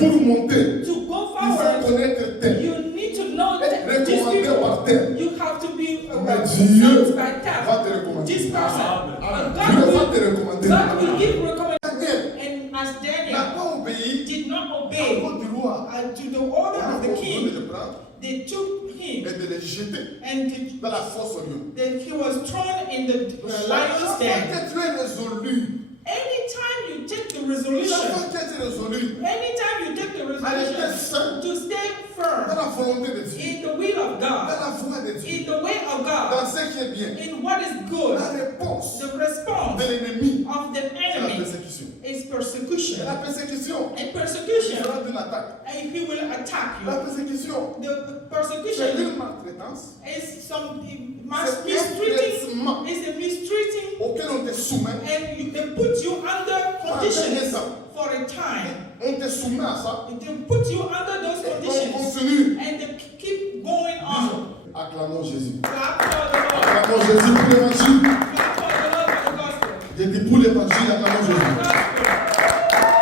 pour monter, to go il faut forward, connaître tel. you need to know Être that these recommandé people, par tel. you have to be Mais Dieu sent by va tap. te recommander. This person. Amen. God Dieu va will, te recommander. God will give recommendation. Daniel And as n'a Daniel pas obéi did not à obey l'ordre du roi. to the order of the On king, de le prendre they took him et de le jeter and dans la fosse au lion. he was thrown in the lion's den. Chaque fois que tu es résolu, Anytime you take the chaque resolution, fois que tu es résolu, anytime you take the à rester resolution saint to stay dans firm la volonté de Dieu, in the will of dans God, la voie de Dieu, in the way of dans God, ce qui est bien, in what is good, la réponse the response de l'ennemi, of the c'est la enemy persécution. is Et persecution. la persécution, And il persecution, sera d'une attaque. and he will attack La you. persécution, The c'est persecution une maltraitance, is some c'est mistreating, un traitement is a mistreating, auquel on te soumet. and they put you under conditions for a time. On te soumet à ça. They put you under those On conditions, continue. and they keep going on. Acclamons Jésus. Clap for the Lord. Acclamons Jésus pour l'évangile. Clap for the Lord for the gospel. J'ai dit pour l'évangile, acclamons For the Jésus. gospel.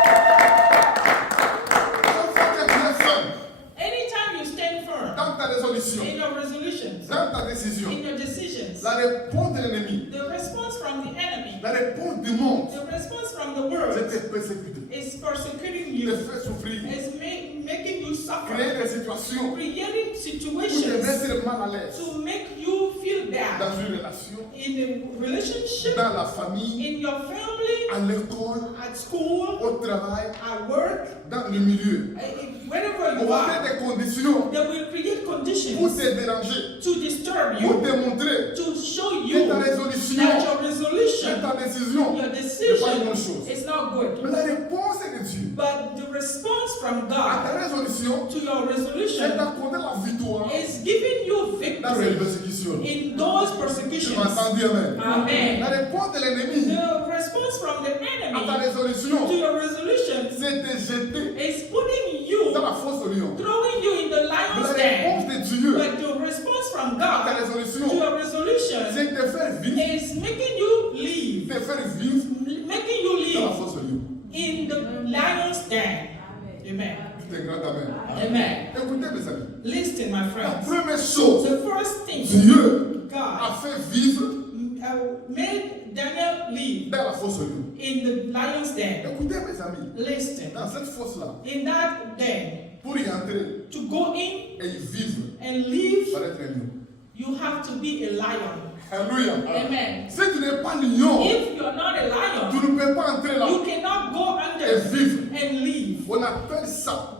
Chaque fois que tu es ferme Anytime you stand firm dans ta résolution, in your resolutions, dans ta décision, in your decisions, la réponse de l'ennemi, the response from the enemy, la réponse du monde, the response from the c'est world de persécuter, is persecuting de you, faire souffrir, is making you suffer, créer des situations creating où te situations mettre mal à l'aise to make you feel bad dans une relation, in a relationship, dans la famille, in your family, à l'école, at school, au travail, at work, dans le milieu. wherever On you va are. faire des conditions They will create pour conditions te déranger, to disturb pour you, te montrer to show que you ta that résolution, your que resolution, ta décision your n'est pas une decision bonne chose. is not good. Mais la réponse est de Dieu. But the response from À God ta résolution, to your c'est resolution d'accorder la victoire is giving you dans les victory persécutions. in those Tu persecutions. m'as entendu, amen. Amen. La réponse de l'ennemi The response from the à ta enemy résolution, to your resolution c'est de jeter is putting dans you, la fosse au lion. throwing you in the Mais la lion's den. réponse de Dieu But the response from à ta God to résolution, your resolution c'est de faire vivre, is making you live, de faire vivre making you dans la live fosse au lion. in the lion's den. Amen. C'est grand amen. Amen. Écoutez mes amis, Listen, my la friends. première chose, The first thing Dieu God a fait vivre made Daniel live dans la fosse au lion. in the lion's den. Écoutez mes amis, Listen, dans cette fosse-là, in that den, pour y entrer to go in et y vivre, and live, il fallait être un lion. you have to be a lion. Alléluia. Amen. Si tu n'es pas lion, If you're not a lion, tu ne peux pas entrer là you cannot go et under vivre. and live. On appelle ça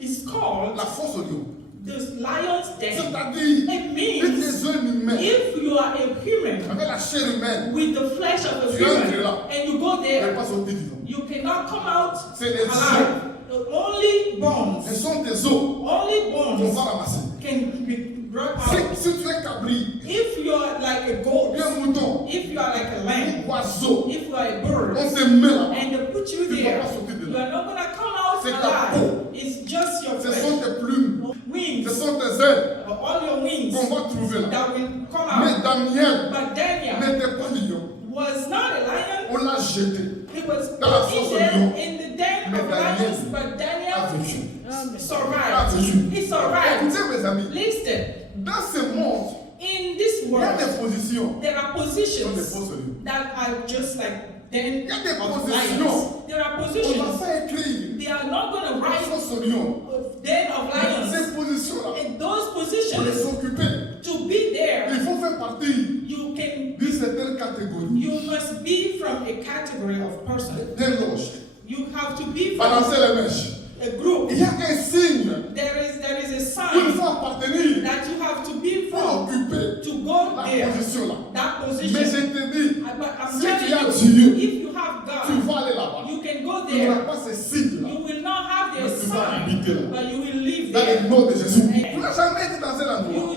It's called la fosse au lion. the lion's den. C'est-à-dire, It si means tu es un humain if you are a human avec la chair humaine, with the flesh of a tu entres human là, and you go tu ne peux there, pas sortir vivant. you cannot come out C'est les alive. Only bones, Ce sont tes os only qu'on bones va ramasser. can be brought out. Si tu es cabri, If you are like a goat, un mouton, if you are like a lamb, un oiseau, if you are a bird, on te met là. and they put you Tu ne peux there, pas sortir de you là. are not gonna come out C'est ta alive. peau. It's just your Ce sont flesh, tes plumes, ce wings, sont tes ailes all your wings qu'on va trouver là. that will come Mais out. Daniel But Daniel n'était pas lion. was not a lion. On l'a jeté. He was Dans la put fosse in au there lion. in the den Mais of Daniel lions, but a Daniel vécu. A survived. vécu. He survived. Écoutez mes amis, Listen, dans ce monde, in this il y a world, des positions there are qui sont des positions fausses lions. that are just like den Il y a des of positions. lions. There are On va positions pas écrire they are not going to write face au lion. of den of lions. Ces positions-là, In those pour les positions, occuper, to be there, il faut faire partie you can, d'une certaine catégorie. you must be from a category of person. Des loges. You have to be from Balancer les mèches. a group. Il y a un signe There is a où il sign faut appartenir that you have to be pour from occuper to go la there. position là. That Mais position. je te dis, But I'm si tu telling as you, Dieu, if you have tu God, vas aller là-bas. you can go Tu n'auras there. pas ces signes-là. You will not have their Mais tu vas sign, habiter là. but you will live Dans there. le nom de Jésus. Amen. Tu n'as jamais été dans un endroit.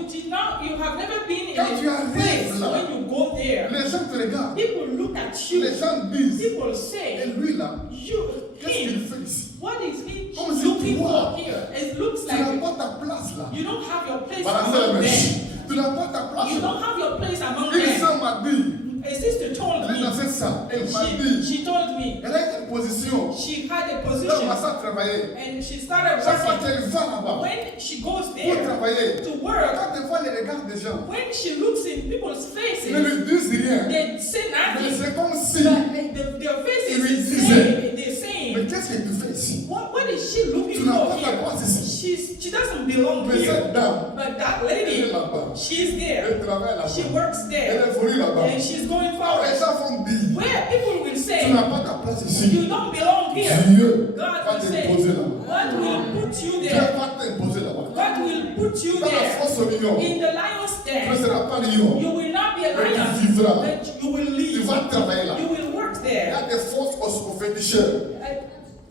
You have never been in Quand tu a arrives place là, when you go there. Les gens te regardent. People look at you. Les gens disent, People et say, lui là, you, qu'est-ce qu'il him, fait ici? what is he Comme si looking toi, for here? It looks Tu n'as like pas ta place là. you don't have your place Balancer les among mèches. them. Tu n'as pas ta place You là. don't have your place among Une them. sœur m'a dit, A sister told elle est dans me un ça. Elle m'a dit. She told me Elle a une position. she had a Elle position commence à travailler. and she started Chaque fois working. qu'elle va là-bas When she goes pour there travailler, to work, quand elle voit les regards des gens, when she looks in people's ils faces, ne lui disent rien. they say Mais nothing. c'est comme si. But their faces Ils lui is disaient, saying, they're Mais saying, qu'est-ce que tu fais ici? what is she Tu looking n'as for pas ta here? place ici. She doesn't belong Mais here. cette dame, But that elle est lady, là-bas. she's there. Elle travaille là-bas. She works Elle there. évolue là-bas. And she's going Alors les forward. gens vont dire, Where people will tu say, n'as pas ta place you ici. don't belong here. Dieu God va will say, t'imposer là-bas. God will put you Dieu there. va t'imposer là-bas. God will put you Dans la there. force au lion, In the lion's tu ne den, seras pas lion. you will not be a Mais lion, tu vivras. but you will Tu live. vas travailler là. You will work Il y there. a des forces aux féticheurs.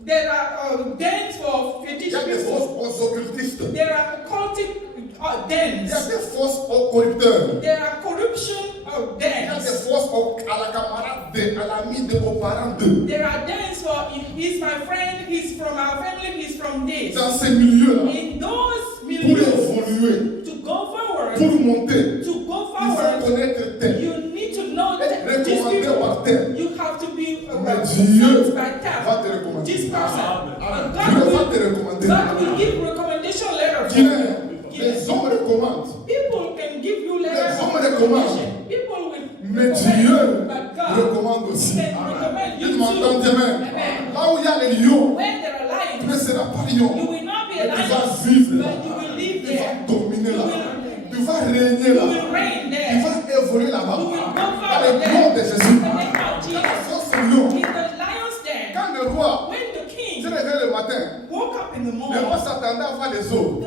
There are dens for Il fetish y a des people. forces aux occultistes. There are occultic Il y a dens. des forces aux corrupteurs. There are corruption Il y a des dens. forces à la camarade, à l'ami de vos parents d'eux. There are dens for he's my friend, he's from our family, he's from this. Dans ces milieux-là, In those pour milieux, évoluer, to go forward, pour monter, to go il faut forward, connaître tel, you need to know that être these recommandé people, par tel. you have to be Mais Dieu sent by va tap. te recommander. This person. Ah, And Dieu va God te recommander. will give recommendation letter for Guinée, you. les hommes recommandent. People can give you letters Les of hommes recommandent. recommendation. People will Mais recommend, Dieu but God recommande aussi. can recommend you Tu too. m'entends, Amen. Amen. Là où il y a les lions, When there are tu ne lions, seras pas you lion. will not be a Mais tu lion, vas vivre là. but you will live Tu vas there. dominer là. You Tu vas régner You là. will reign Tu there. vas évoluer là-bas. You will go Dans forward le there. nom de Jésus. In the name of Dans la Jesus. force au lion. In the lion's den, Quand le roi when the king s'est réveillé le matin, woke up in the le morning, roi s'attendait à voir les os.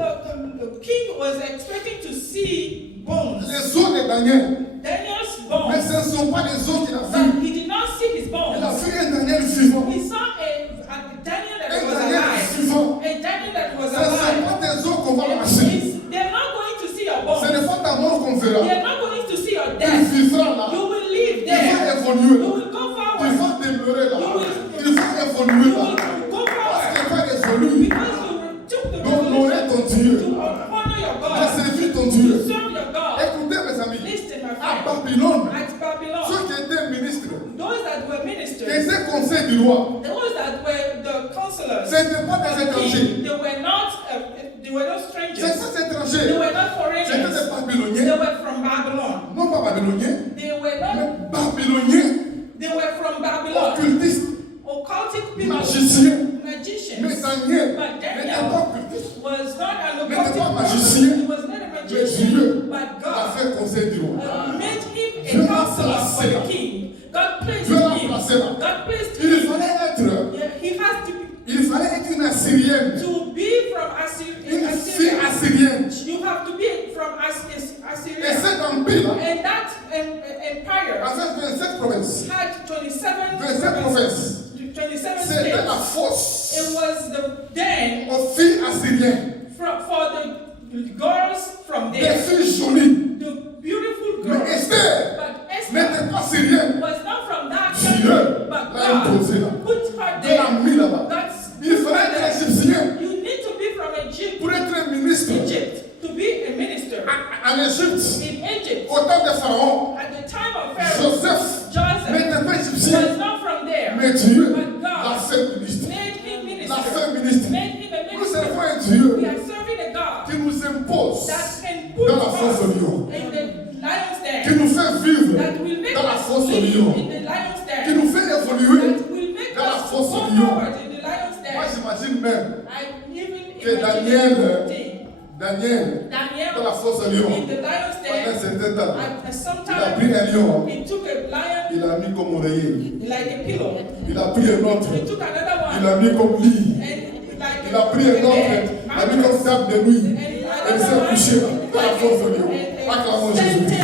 the king was expecting to see bones. Les os de Daniel. Daniel's Mais bones. ce ne sont pas les os qu'il a vus. But he did not see his Il a bones. vu un Daniel vivant. He saw a Daniel that Un was Daniel alive. vivant. A Daniel that was Ce ne sont alive. pas tes os qu'on va marcher. They're not going to see your Ce bones. n'est pas ta mort qu'on verra. They're not going to see your Tu death. vivras là. You will live Tu there. vas évoluer You là. will go Tu forward. vas demeurer là. You Tu vas évoluer You là. will go Parce forward. que tu as évolué. Because you took the D'honorer ton Dieu. to honor your De God. servir ton To Dieu. serve your God. Écoutez mes amis. Listen, my À friend. Babylone, At Babylon, ceux qui étaient ministres, those that were qui ministers, étaient conseils du roi, those that were the counselors, ce n'étaient pas des étrangers. they were not Ce strangers. n'étaient pas des They étrangers. were not C'était foreigners. des They Babyloniens. were from Babylon. Non pas Babyloniens, They were mais not. Babyloniens, They were from Babylon. occultistes, Occultic people, magiciens. Mais magicians. Daniel But n'était Daniel pas occultiste. was not an N'était occultic pas person. magicien. He was not a Mais magician. Dieu But a God fait conseil du roi. made him Dieu a l'a counselor for placé là. the king. God placed Dieu l'a him. placé là. God placed Il him. fallait être, Yeah, he has to il fallait être une Assyrienne, to be from une fille Assyria. assyrienne. You have to be from Et Assyria. cet empire And that empire avait 27 provinces. had 27 27 provinces. 27 C'était states. la force It was the den aux filles assyriennes. for the girls from Des there. filles jolies. The beautiful Mais girls. Esther But Esther n'était pas syrienne. was not from that Dieu country, but l'a imposé là. God put her Dieu l'a there. mis là-bas. That's Il fallait être égyptien You need to be from Egypt, pour être un ministre. Egypt, to be a minister. En Égypte, In Egypt, au temps de Pharaon, at the time of Pharaoh, Joseph Joseph n'était pas égyptien. was not from there. Mais Dieu But l'a God fait ministre. made him L'a minister. fait ministre. Made him a Nous minister. servons un Dieu We are serving a God qui nous impose, that can put dans la force au us lion, in the lion's qui den, nous fait vivre that will make dans la us force au live lion, in the lion's qui den, nous fait évoluer. that will make dans la us force go au lion. forward in the lion's Moi, den. j'imagine même I even que imagine Daniel, dans Daniel la force au lion, in the lion's pendant un den. certain temps, At il a sometime pris un lion, he took a lion il l'a mis comme oreiller. like a pillow. Il a pris un autre, He took another il one l'a mis comme lit. and like Il a pris un autre, il l'a mis comme table de nuit. and Et il s'est another couché one dans la force au lion. and Acclamons sent Jésus.